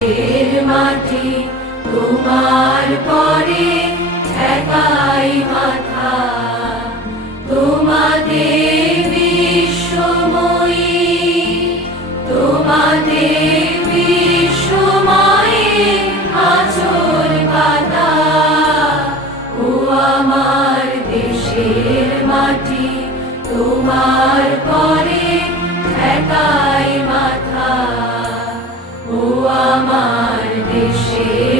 এর মাটি তোমার পরে ঠেকাই মাথা, তোমাদের বিশ্বময়ী, তোমাদের বিশ্বময়ী আঁচল পাতা। ও আমার দেশের মাটি তোমার পরে ঠেকাই মাথা, ও আমার দেশের